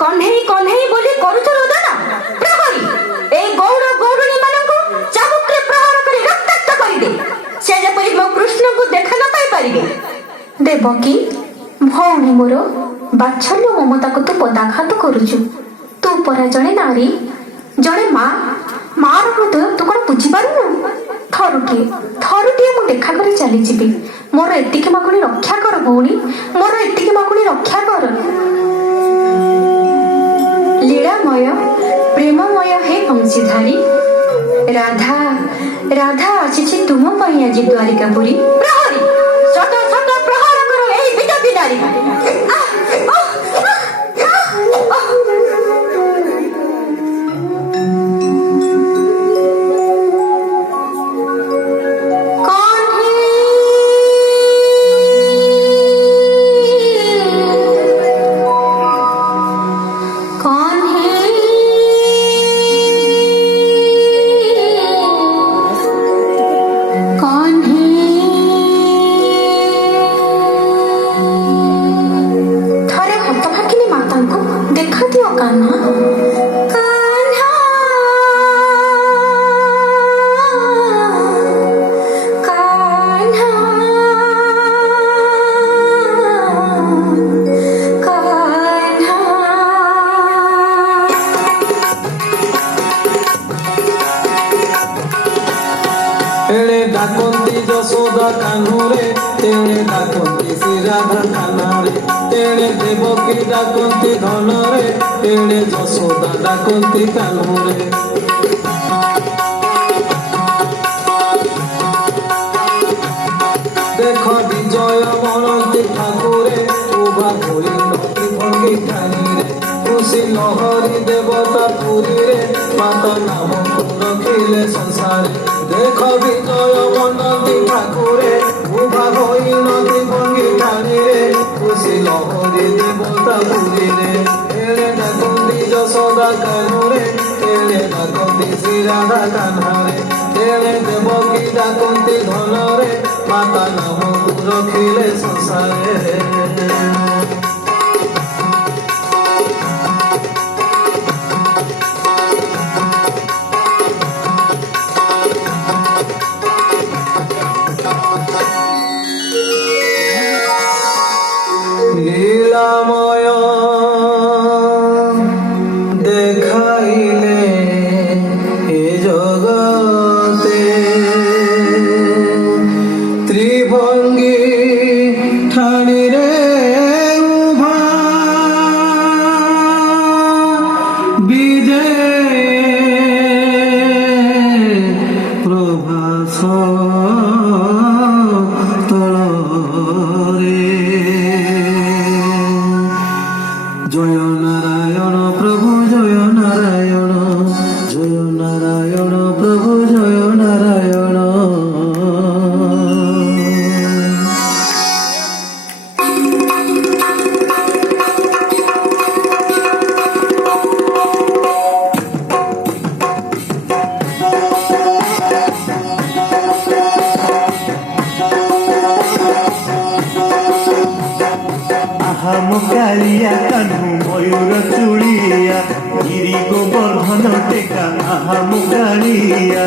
କହ୍ନେଇ କହ୍ନେଇ ବୋଲି କରୁଛ ରୋଦନ। ପ୍ରହରୀ ଏଇ ଗୌଡ଼ ଗୌଡ଼ଣୀ ମାନଙ୍କୁ ଚାବୁକରେ ପ୍ରହାର କରି ରକ୍ତାକ୍ତ କରିଦେ, ସେ ଯେପରି ମୋ କୃଷ୍ଣଙ୍କୁ ଦେଖା ନ ପାଇପାରିବେ। ଦେବକୀ ଭଉଣୀ ମୋର, ବାତ୍ସଲ୍ୟ ମମତାକୁ ତୁ ପଦାଘାତ କରୁଛୁ। ତୁ ପରା ଜଣେ ନାରୀ, ଜଣେ ମା, ମାର ହୃଦୟ ତୁ କଣ ବୁଝିପାରୁନୁ? ଥରୁଟିଏ ମୁଁ ଦେଖା କରି ଚାଲିଯିବି। ମୋର ଏତିକି ମାଗୁଣି ରକ୍ଷା କର ଭଉଣୀ, ମୋର ଏତିକି ମାଗୁଣି ରକ୍ଷା କର। ଲୀଳାମୟ ପ୍ରେମମୟ ହେ ବଂଶୀଧାରୀ, ରାଧା ରାଧା ଆସିଛି ତୁମ ପାଇଁ ଆଜି ଦ୍ୱାରିକାପୁରୀ। ପ୍ରହରୀ ସତ ସତ ପ୍ରହାର କର ଏହି ବିଜେପି ନାରୀ। ডাকন্তি যশোদা কানুরে, তেণে ডাকন্তি শ্রী রাধা কানারে, তেণে দেবকী ডাকন্তি ধনরে, তেণে যশোদা ডাকন্তি কানুরে। দেখ বিজয় মনন্তি ঠাকুরে, উভা হই নদী ভঙ্গি ঠানিরে, খুশি লহরি দেবতা পুরীরে, মাতা নাম রখিলে সংসারে। দেখ বিজয় মনন্তি ঠাকুরে, উভা হই নদী ভঙ্গি ঠানিরে, খুশি লহরি দেবতা পুরীরে। এড়ে ডাকন্তি যশোদা কানুরে, এড়ে ডাকন্তি শ্রী রাধা কান্হারে, এড়ে দেবকী ডাকন্তি ধনরে, মাতা নাম রখিলে সংসারে। লীলাময় দেখাইলে এ জগতে, ত্রিভঙ্গি ঠানিরে উভা, বিজে প্রভাস তলরে। জয় নারায়ণ প্রভু জয় নারায়ণ, জয় নারায়ণ প্রভু জয় নারায়ণ। আহাম কালিয়া কানু ময়ূর চুড়িয়া, গিরি গোবর্ধন টেকা আহাম কালিয়া।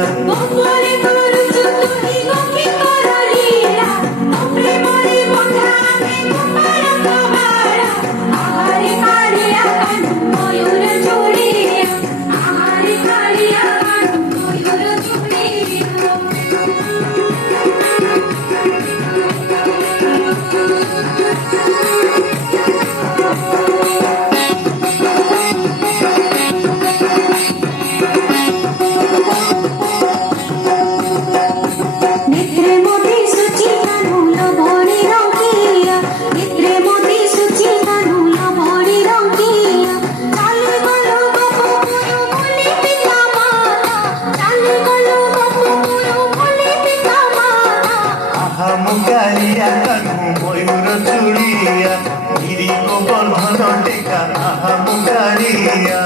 কালিয়া কানু ময়ূর চুড়িয়া, গিরি গোবর্ধন টেকা আহাম কালিয়া।